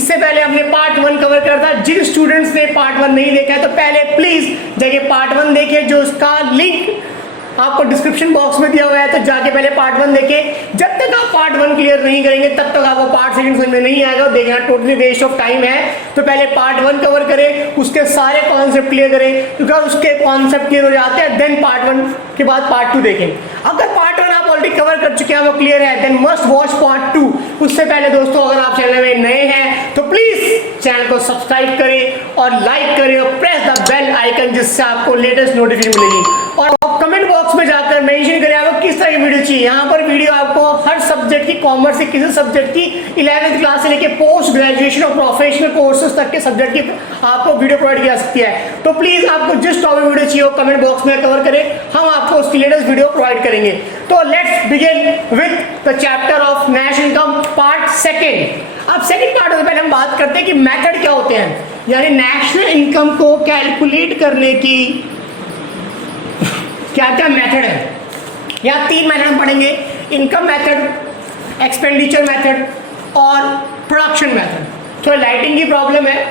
इससे पहले हमने पार्ट 1 कवर करा था। जिन स्टूडेंट्स ने पार्ट 1 नहीं देखा है तो पहले प्लीज जाके पार्ट 1 देखें, जो उसका लिंक आपको डिस्क्रिप्शन बॉक्स में दिया हुआ है, तो जाके पहले पार्ट 1 देखें। जब तक आप पार्ट 1 क्लियर नहीं करेंगे तब तक आपको पार्ट 2 समझ में नहीं आएगा, देखना टोटली वेस्ट ऑफ टाइम है। तो पहले पार्ट 1 कवर करें, उसके सारे कॉन्सेप्ट क्लियर करें, क्योंकि उसके कॉन्सेप्ट क्लियर हो जाते हैं देन पार्ट 1 के बाद पार्ट 2 देखें। अगर पार्ट 1 आप ऑलरेडी कवर कर चुके हैं, वो क्लियर है, देन मस्ट वॉच पार्ट 2। उससे पहले दोस्तों अगर आप चैनल में नए हैं तो प्लीज चैनल को सब्सक्राइब करें और लाइक करें और प्रेस द बेल आइकन, जिससे आपको लेटेस्ट नोटिफिकेशन मिलेगी। और कमेंट बॉक्स में जाकर मेंशन करें आपको किस तरह की वीडियो चाहिए। यहाँ पर वीडियो आपको हर सब्जेक्ट की, कॉमर्स से किसी सब्जेक्ट की 11th क्लास से लेके पोस्ट ग्रेजुएशन और प्रोफेशनल कोर्सेज तक के सब्जेक्ट की आपको वीडियो प्रोवाइड की जा सकती है। तो प्लीज आपको जिस टॉपिक वीडियो चाहिए वो कमेंट बॉक्स में कवर करें, हम आपको उसकी लेटेस्ट वीडियो प्रोवाइड करेंगे। तो let's begin with the chapter of national income part 2। अब सेकंड पार्ट से पहले हम बात करते हैं कि मेथड क्या होते हैं, यानी नेशनल इनकम को कैलकुलेट करने की क्या क्या मेथड है। यहाँ 3 मेथड हम पढ़ेंगे, इनकम मेथड, एक्सपेंडिचर मेथड और प्रोडक्शन मेथड। तो लाइटिंग की प्रॉब्लम है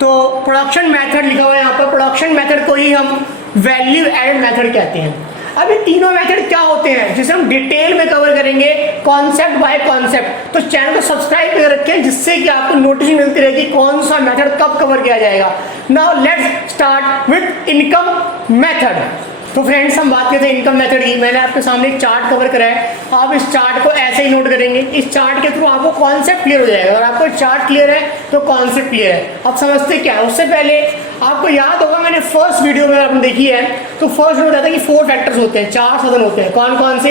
तो प्रोडक्शन मेथड लिखा हुआ है यहाँ पर। प्रोडक्शन मेथड को ही हम वैल्यू एडेड मेथड कहते हैं। अब ये तीनों मेथड क्या होते हैं जिसे हम डिटेल में कवर करेंगे, कॉन्सेप्ट बाय कॉन्सेप्ट। तो चैनल को सब्सक्राइब कर रखें, जिससे कि आपको नोटिफिकेशन मिलती रहेगी कौन सा मेथड कब कवर किया जाएगा। Now let's start with income method. तो फ्रेंड्स हम बात करते हैं इनकम मेथड की। मैंने आपके सामने एक चार्ट कवर करा है, आप इस चार्ट को ऐसे ही नोट करेंगे। इस चार्ट के थ्रू आपको कॉन्सेप्ट क्लियर हो जाएगा। अगर आपको चार्ट क्लियर है तो कॉन्सेप्ट क्लियर है। अब समझते क्या है, उससे पहले आपको याद होगा मैंने फर्स्ट वीडियो में आपने देखी है, तो फर्स्ट वीडियो बताया था कि 4 फैक्टर्स होते हैं, 4 साधन होते हैं। कौन कौन से?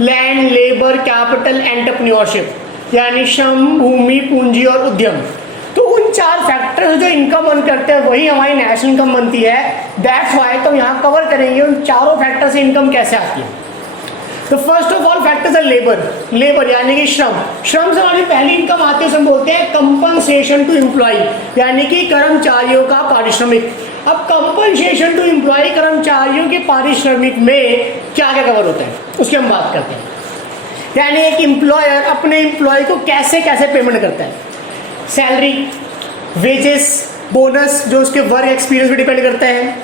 लैंड, लेबर, कैपिटल, एंटरप्रेन्योरशिप, यानी श्रम, भूमि, पूंजी और उद्यम। तो उन 4 फैक्टर जो इनकम अर्न करते हैं वही हमारी नेशनल इनकम बनती है। दैट्स वाई तो यहाँ कवर करेंगे उन चारों फैक्टर से इनकम कैसे आती है। तो फर्स्ट ऑफ ऑल फैक्टर्स है लेबर यानी कि श्रम। श्रम से हमारी पहली इनकम आती है, हम बोलते हैं कंपनसेशन टू एम्प्लॉय, यानी कि कर्मचारियों का पारिश्रमिक। अब कंपनसेशन टू एम्प्लॉय, कर्मचारियों के पारिश्रमिक में क्या क्या कवर होता है उसकी हम बात करते हैं। यानी एक एम्प्लॉयर अपने एम्प्लॉय को कैसे कैसे पेमेंट करता है। सैलरी, वेजेस, बोनस जो उसके वर्क एक्सपीरियंस पे डिपेंड करता है।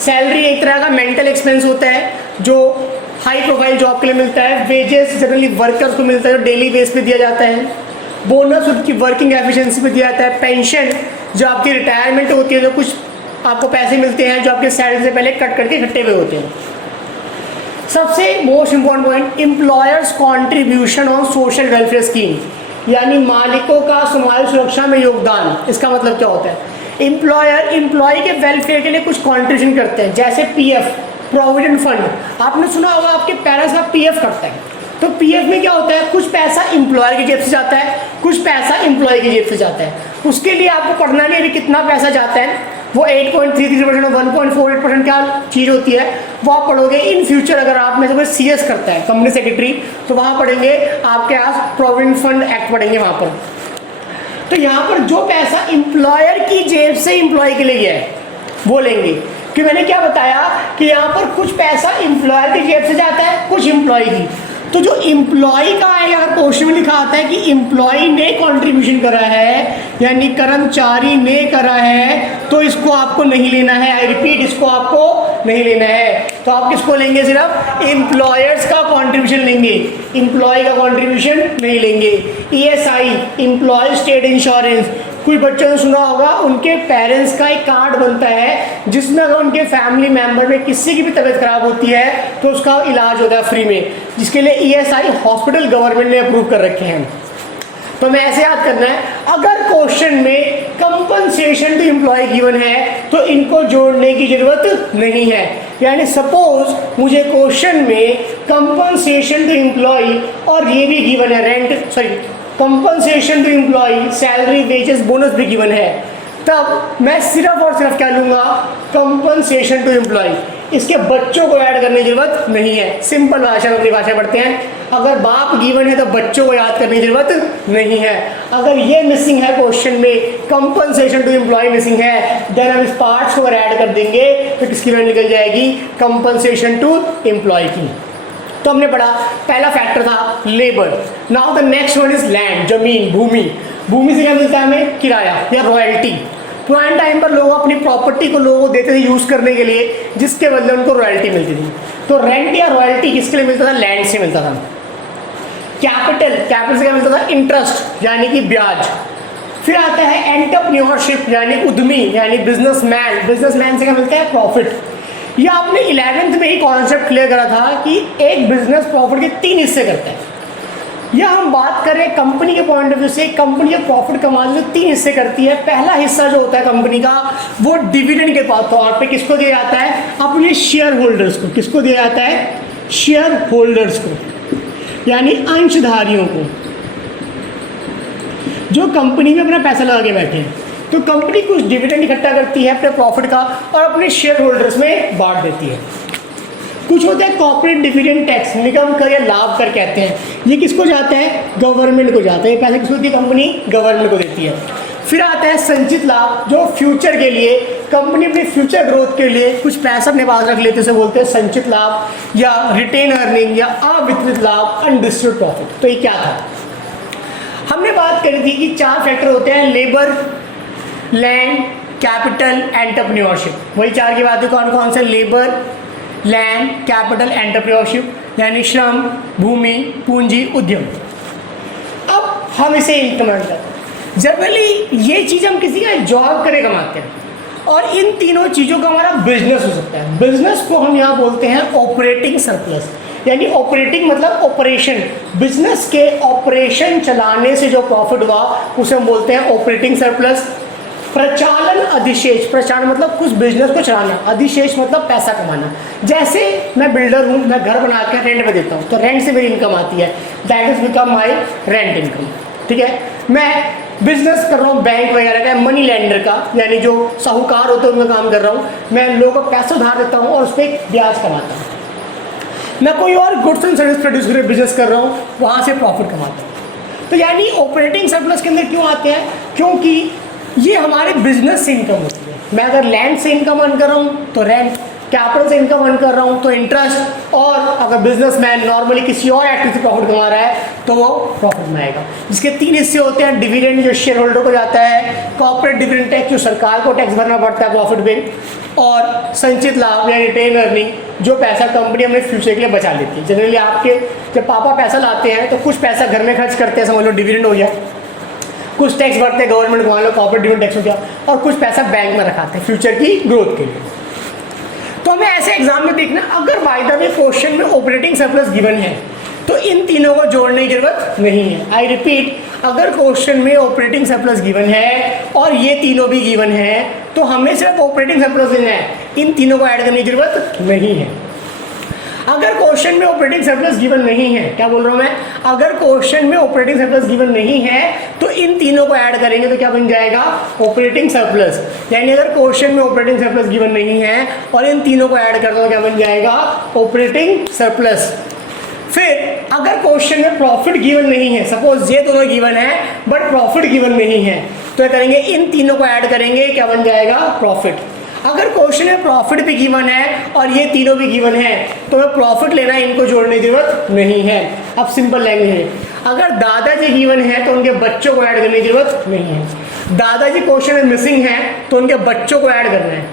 सैलरी एक तरह का मेंटल एक्सपेंस होता है जो हाई प्रोफाइल जॉब के लिए मिलता है। वेजेस जनरली वर्कर्स को मिलता है जो डेली बेस पे दिया जाता है। बोनस उनकी वर्किंग एफिशिएंसी पे दिया जाता है। पेंशन जो आपकी रिटायरमेंट होती है, जो कुछ आपको पैसे मिलते हैं जो आपके सैलरी से पहले कट करके इकट्ठे हुए होते हैं। सबसे most important point, employers contribution on social welfare scheme, यानी मालिकों का समाज सुरक्षा में योगदान। इसका मतलब क्या होता है? एम्प्लॉयर एम्प्लॉय के वेलफेयर के लिए कुछ कॉन्ट्रीब्यूशन करते हैं, जैसे पीएफ, प्रोविडेंट फंड। आपने सुना होगा आपके पेरेंट्स का पीएफ करता है, तो पीएफ में क्या होता है, कुछ पैसा एम्प्लॉयर की जेब से जाता है, कुछ पैसा एम्प्लॉय की जेब से जाता है। उसके लिए आपको पढ़ना नहीं अभी कितना पैसा जाता है, वो 8.33% और 1.48% क्या चीज़ होती है वो आप पढ़ोगे इन फ्यूचर। अगर आप में से कोई सीएस करता है, कंपनी सेक्रेटरी, तो वहाँ पढ़ेंगे आपके पास प्रोविडेंट फंड एक्ट पढ़ेंगे वहाँ पर। तो यहाँ पर जो पैसा एम्प्लॉयर की जेब से एम्प्लॉय के लिए गया है वो लेंगे, कि मैंने क्या बताया कि यहाँ पर कुछ पैसा एम्प्लॉयर की जेब से जाता है, कुछ एम्प्लॉय की। तो जो एम्प्लॉय का है, अगर क्वेश्चन में लिखा आता है कि एम्प्लॉय ने कंट्रीब्यूशन करा है, यानी कर्मचारी ने करा है, तो इसको आपको नहीं लेना है। आई रिपीट, इसको आपको नहीं लेना है। तो आप किसको लेंगे? सिर्फ एम्प्लॉयर्स का कंट्रीब्यूशन लेंगे, एम्प्लॉय का कंट्रीब्यूशन नहीं लेंगे। ईएसआई, एम्प्लॉय स्टेट इंश्योरेंस, कुछ बच्चों ने सुना होगा उनके पेरेंट्स का एक कार्ड बनता है जिसमें अगर उनके फैमिली मेंबर में किसी की भी तबीयत खराब होती है तो उसका इलाज होता है फ्री में, जिसके लिए ईएसआई हॉस्पिटल गवर्नमेंट ने अप्रूव कर रखे हैं। तो हमें ऐसे याद करना है, अगर क्वेश्चन में कंपनसेशन टू एम्प्लॉय गिवन है तो इनको जोड़ने की जरूरत नहीं है। यानी सपोज मुझे क्वेश्चन में कंपनसेशन टू एम्प्लॉय और ये भी गिवन है, compensation to employ, salary, wages, bonus भी गिवन है, तब मैं सिर्फ और सिर्फ क्या लूंगा? Compensation to employ. इसके बच्चों को ऐड करने की जरूरत नहीं है। सिंपल भाषा में अपनी भाषा पढ़ते हैं, अगर बाप गिवन है तो बच्चों को याद करने की जरूरत नहीं है। अगर ये मिसिंग है क्वेश्चन में, कंपनसेशन टू एम्प्लॉय मिसिंग है, देन हम इस पार्ट्स को ऐड कर देंगे तो किसकी वैल्यू निकल जाएगी? कंपनसेशन टू एम्प्लॉय की। तो हमने पढ़ा पहला फैक्टर था labour. Now the next one is land, जमीन, भूमि। भूमि से क्या मिलता है हमें? किराया या रॉयल्टी। पुराने टाइम पर लोग अपनी प्रॉपर्टी को लोगों को देते थे यूज़ करने के लिए, जिसके बदले उनको रॉयल्टी मिलती थी। तो रेंट या रॉयल्टी किसके लिए मिलता था? लैंड से मिलता था। कैपिटल, कैपिटल से क्या मिलता था? इंटरेस्ट यानी कि ब्याज। फिर आता है एंटरप्रेन्योरशिप यानी उद्यमी यानी बिजनेसमैन, बिजनेसमैन से क्या मिलता है? प्रॉफिट। ये आपने 11th में ही कॉन्सेप्ट क्लियर करा था कि एक बिजनेस प्रॉफिट के 3 हिस्से करता है। या हम बात करें कंपनी के पॉइंट ऑफ व्यू से, कंपनी के प्रॉफिट कमाने से 3 हिस्से करती है। पहला हिस्सा जो होता है कंपनी का, वो डिविडेंड के तौर पे किसको दिया जाता है? अपने शेयर होल्डर्स को। किसको दिया जाता है? शेयर होल्डर्स को, यानी अंशधारियों को, जो कंपनी में अपना पैसा लगा के बैठे हैं। तो कंपनी कुछ डिविडेंड इकट्ठा करती है अपने प्रॉफिट का और अपने शेयर होल्डर्स में बांट देती है। कुछ होता है कॉर्पोरेट डिविडेंड टैक्स, निगम कर या लाभ कर कहते हैं। ये किसको जाता है? गवर्नमेंट को जाता है। ये पैसे किसको देती है? कंपनी गवर्नमेंट को देती है। फिर आता है संचित लाभ, जो फ्यूचर के लिए कंपनी अपने फ्यूचर ग्रोथ के लिए कुछ पैसा अपने पास रख लेते, उसे बोलते हैं संचित लाभ या रिटेन अर्निंग या अवितरित लाभ, अनडिस्ट्रीब्यूटेड प्रॉफिट। तो ये क्या था? हमने बात करी थी कि 4 फैक्टर होते हैं, लेबर, लैंड, कैपिटल, एंटरप्रेन्योरशिप। वही 4 की बात है। कौन कौन से? लेबर, लैंड, कैपिटल, एंटरप्रेन्योरशिप, यानी श्रम, भूमि, पूंजी, उद्यम। अब हम इसे इंप्लीमेंट करते हैं। जनरली ये चीज़ हम किसी का जॉब करे कमाते हैं, और इन तीनों चीज़ों का हमारा बिजनेस हो सकता है। बिजनेस को हम यहाँ बोलते हैं ऑपरेटिंग सरप्लस, यानी ऑपरेटिंग मतलब ऑपरेशन, बिजनेस के ऑपरेशन चलाने से जो प्रॉफिट हुआ उसे हम बोलते हैं ऑपरेटिंग सरप्लस। प्रचालन अधिशेष, प्रचालन मतलब कुछ बिजनेस को चलाना, अधिशेष मतलब पैसा कमाना। जैसे मैं बिल्डर हूँ, मैं घर बना के रेंट पे देता हूँ, तो रेंट से मेरी इनकम आती है, that is become my rent income. ठीक है, मैं बिजनेस कर रहा हूँ बैंक वगैरह का, मनी लेंडर का, यानी जो साहूकार होते हैं उनका काम कर रहा हूँ, मैं लोगों को पैसा उधार देता हूँ और उस पर ब्याज कमाता हूँ। मैं कोई और गुड्स एंड सर्विस प्रोड्यूस करके बिजनेस कर रहा हूँ, वहाँ से प्रॉफिट कमाता हूँ। तो यानी ऑपरेटिंग सरप्लस के अंदर क्यों आते हैं? क्योंकि ये हमारे बिजनेस से इनकम होती है। मैं अगर लैंड से इनकम अर्न कर रहा हूँ तो रेंट, कैपिटल से इनकम अर्न कर रहा हूँ तो इंटरेस्ट, और अगर बिजनेसमैन नॉर्मली किसी और एक्टिविटी से प्रॉफिट कमा रहा है तो वो प्रॉफिट में आएगा। जिसके 3 हिस्से होते हैं, डिविडेंड जो शेयर होल्डर को जाता है, कॉर्पोरेट डिविडेंड टैक्स जो सरकार को टैक्स भरना पड़ता है प्रॉफिट में, और संचित लाभ या रिटेन अर्निंग जो पैसा कंपनी अपने फ्यूचर के लिए बचा लेती है। जनरली आपके जब पापा पैसा लाते हैं तो कुछ पैसा घर में खर्च करते हैं, समझ लो डिविडेंड हो गया, कुछ टैक्स भरते हैं गवर्नमेंट को, मान लो कॉर्पोरेट डिविडेंड टैक्स हो गया, और कुछ पैसा बैंक में रखाते हैं फ्यूचर की ग्रोथ के लिए। तो हमें ऐसे एग्जाम में देखना, अगर बाय द वे क्वेश्चन में ऑपरेटिंग सरप्लस गिवन है तो इन तीनों को जोड़ने की जरूरत नहीं है। आई रिपीट, अगर क्वेश्चन में ऑपरेटिंग सरप्लस गिवन है और ये तीनों भी गिवन है तो हमें सिर्फ ऑपरेटिंग सरप्लस लेना है, इन तीनों को ऐड करने की जरूरत नहीं है। अगर क्वेश्चन में ऑपरेटिंग सरप्लस गिवन नहीं है, क्या बोल रहा हूं मैं, अगर क्वेश्चन में ऑपरेटिंग सरप्लस गिवन नहीं है तो इन तीनों को ऐड करेंगे तो क्या बन जाएगा? Operating surplus. यानी अगर क्वेश्चन में ऑपरेटिंग सरप्लस गिवन नहीं है और इन तीनों को ऐड कर दो, क्या बन जाएगा? Operating surplus. फिर अगर क्वेश्चन में प्रॉफिट गिवन नहीं है, सपोज ये दोनों गिवन है बट प्रॉफिट गिवन नहीं है, तो क्या करेंगे? इन तीनों को ऐड करेंगे, क्या बन जाएगा? प्रॉफिट। अगर क्वेश्चन में प्रॉफिट भी गिवन है और ये तीनों भी गिवन है तो हमें प्रॉफिट लेना है, इनको जोड़ने की जरूरत नहीं है। अब सिंपल लैंग्वेज है, अगर दादाजी गिवन है तो उनके बच्चों को ऐड करने की जरूरत नहीं है। दादाजी क्वेश्चन में मिसिंग है तो उनके बच्चों को ऐड करना है।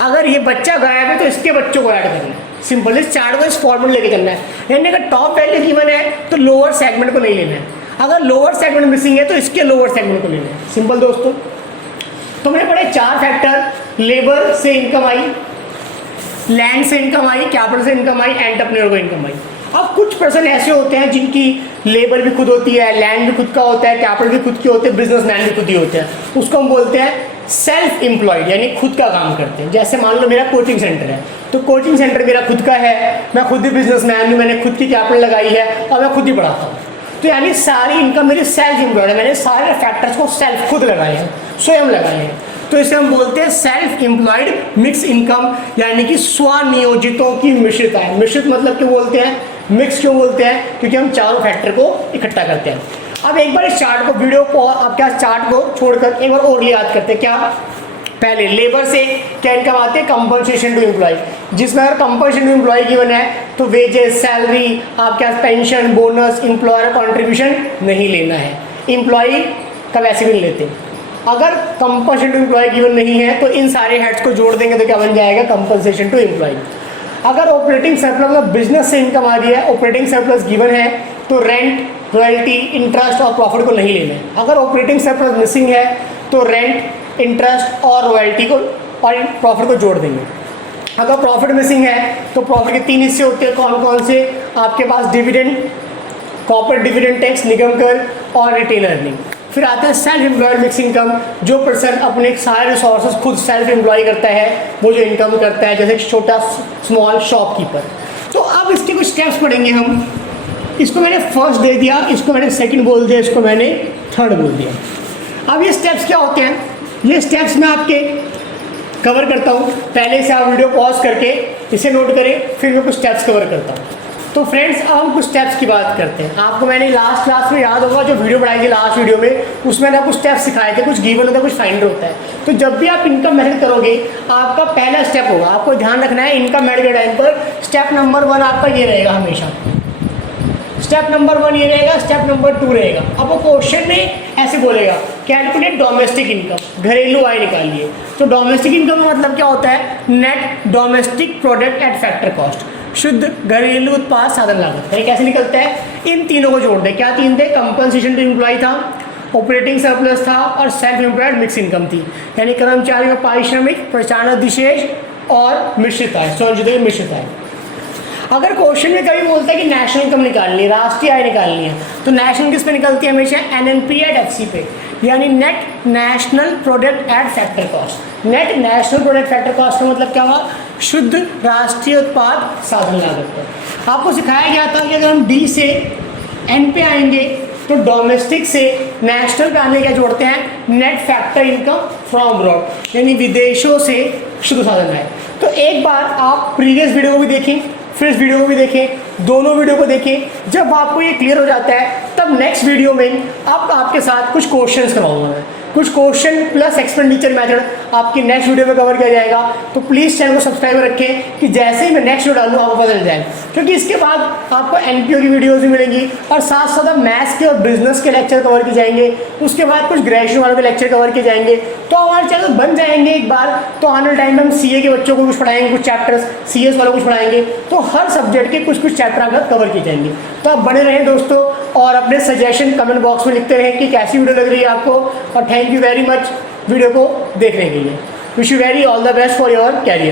अगर ये बच्चा गायब है तो इसके बच्चों को ऐड करना है। सिंपल, इस चार्ट को इस फॉर्मेट लेके चलना है। यानी अगर टॉप वैल्यू गिवन है तो लोअर सेगमेंट को नहीं लेना है, अगर लोअर सेगमेंट मिसिंग है तो इसके लोअर सेगमेंट को लेना है। सिंपल दोस्तों, तो मैंने पढ़े 4 फैक्टर, लेबर से इनकम आई, लैंड से इनकम आई, कैपिटल से इनकम आई, एंटरप्रेन्योर को इनकम आई। अब कुछ पर्सन ऐसे होते हैं जिनकी लेबर भी खुद होती है, लैंड भी खुद का होता है, कैपिटल भी खुद के होते हैं, बिजनेसमैन भी खुद ही होते हैं, उसको हम बोलते हैं सेल्फ एम्प्लॉयड, यानी खुद का काम करते हैं। जैसे मान लो मेरा कोचिंग सेंटर है, तो कोचिंग सेंटर मेरा खुद का है, मैं खुद ही बिजनेसमैन हूँ, मैंने खुद की कैपिटल लगाई है और मैं खुद ही पढ़ाता हूँ। तो यानी सारी इनकम मेरी सेल्फ एम्प्लॉयड है, मैंने सारे फैक्टर्स को सेल्फ खुद लगाए हैं, स्वयं लगाए हैं। तो इसे हम बोलते हैं सेल्फ एम्प्लॉयड मिक्स इनकम, यानी कि स्वनियोजितों की मिश्रित है। मिश्रित मतलब क्यों बोलते हैं, मिक्स क्यों बोलते हैं? क्योंकि हम चारों फैक्टर को इकट्ठा करते हैं। अब एक बार इस चार्ट को, वीडियो को, आप क्या चार्ट को छोड़कर एक बार और याद करते हैं। क्या? पहले लेबर से क्या इनकम आती है? कंपनसेशन टू एम्प्लॉय, जिसमें अगर कंपनसेशन टू एम्प्लॉय गिवन है तो वेजेस, सैलरी, आपके पास पेंशन, बोनस, एम्प्लॉयर कॉन्ट्रीब्यूशन नहीं लेना है। एम्प्लॉय का वैसे भी नहीं लेते। अगर कंपनसेशन टू एम्प्लॉय गिवन नहीं है तो इन सारे हेड्स को जोड़ देंगे तो क्या बन जाएगा, कंपनसेशन टू एम्प्लॉय। अगर ऑपरेटिंग सरप्लस मतलब बिजनेस से इनकम आ रही है, ऑपरेटिंग सरप्लस गिवन है, तो रेंट, रॉयल्टी, इंटरेस्ट और प्रॉफिट को नहीं लेना है। अगर ऑपरेटिंग सरप्लस मिसिंग है तो रेंट, इंटरेस्ट और रॉयल्टी को और प्रॉफिट को जोड़ देंगे। अगर प्रॉफिट मिसिंग है तो प्रॉफिट के 3 हिस्से होते हैं, कौन कौन से, आपके पास डिविडेंड, कॉर्पोरेट डिविडेंड टैक्स, निगम कर और रिटेन अर्निंग। फिर आता है सेल्फ एम्प्लॉयड मिक्स इनकम, जो पर्सन अपने सारे रिसोर्सेज खुद सेल्फ एम्प्लॉय करता है, वो जो इनकम करता है, जैसे छोटा स्मॉल शॉपकीपर। तो अब इसके कुछ स्टेप्स पढ़ेंगे हम। इसको मैंने फर्स्ट दे दिया, इसको मैंने सेकंड बोल दिया, इसको मैंने थर्ड बोल दिया। अब ये स्टेप्स क्या होते हैं, ये स्टेप्स मैं आपके कवर करता हूँ। पहले से आप वीडियो पॉज करके इसे नोट करें, फिर मैं कुछ स्टेप्स कवर करता हूँ। तो फ्रेंड्स अब हम कुछ स्टेप्स की बात करते हैं। आपको मैंने लास्ट क्लास में याद होगा, जो वीडियो बनाई थी लास्ट वीडियो में, उसमें मैंने कुछ स्टेप्स सिखाए थे, कुछ गिवन होता है, कुछ फाइंडर होता है। तो जब भी आप इनकम मेथड करोगे, आपका पहला स्टेप होगा, आपको ध्यान रखना है इनकम मेथड के टाइम पर स्टेप नंबर 1 आपका ये रहेगा हमेशा। स्टेप नंबर 1 ये रहेगा, स्टेप नंबर 2 रहेगा। अब वो क्वेश्चन में ऐसे बोलेगा, कैलकुलेट डोमेस्टिक इनकम, घरेलू आय निकालिए। तो डोमेस्टिक इनकम का मतलब क्या होता है, net domestic product at factor cost, शुद्ध घरेलू उत्पाद साधन लागत। ये कैसे निकलता है, इन तीनों को जोड़ दे। क्या तीन थे, कंपनसेशन टू एम्प्लॉय था, ऑपरेटिंग सरप्लस था और सेल्फ एम्प्लॉयड मिक्स इनकम थी। यानी कर्मचारी में पारिश्रमिक, प्रचार अधिशेष और मिश्रित आय, संशोधित मिश्रित आय। अगर क्वेश्चन में कभी बोलता है कि नेशनल इनकम निकालनी है, राष्ट्रीय आय निकालनी है, तो नेशनल किस पे निकलती है हमेशा, एनएनपी एट एफसी पे, यानी net national product at factor cost. Net national product factor cost का मतलब क्या हुआ, शुद्ध राष्ट्रीय उत्पाद साधन लागत पर। आपको सिखाया गया था कि अगर हम डी से एन पे आएंगे तो डोमेस्टिक से नेशनल पे आने क्या जोड़ते हैं, net factor income from abroad, यानी विदेशों से शुद्ध साधन आए। तो एक बार आप प्रीवियस वीडियो को भी देखें, फिर इस वीडियो को भी देखें, दोनों वीडियो को देखें। जब आपको ये क्लियर हो जाता है तब नेक्स्ट वीडियो में अब आपके साथ कुछ क्वेश्चंस करवाऊंगा मैं, कुछ क्वेश्चन प्लस एक्सपेंडिचर मेथड आपकी नेक्स्ट वीडियो में कवर किया जाएगा। तो प्लीज़ चैनल को सब्सक्राइब रखें कि जैसे ही मैं नेक्स्ट वीडियो डालूँ आपको पता चल जाए, क्योंकि इसके बाद आपको एनपीओ की वीडियोज़ भी मिलेंगी और साथ साथ मैथ्स के और बिजनेस के लेक्चर कवर किए जाएंगे। उसके बाद कुछ ग्रेजुएशन वालों के लेक्चर कवर किए जाएंगे। तो हमारे चैनल बन जाएंगे एक बार, तो आने वाले टाइम में हम सीए के बच्चों को कुछ पढ़ाएंगे, कुछ चैप्टर्स, सीएस वालों को कुछ पढ़ाएंगे। तो हर सब्जेक्ट के कुछ कुछ चैप्टर आपका कवर किए जाएंगे। तो आप बने रहें दोस्तों और अपने सजेशन कमेंट बॉक्स में लिखते रहें कि कैसी वीडियो लग रही है आपको। और thank you very much video को देखने के लिए। Wish you very all the best for your career.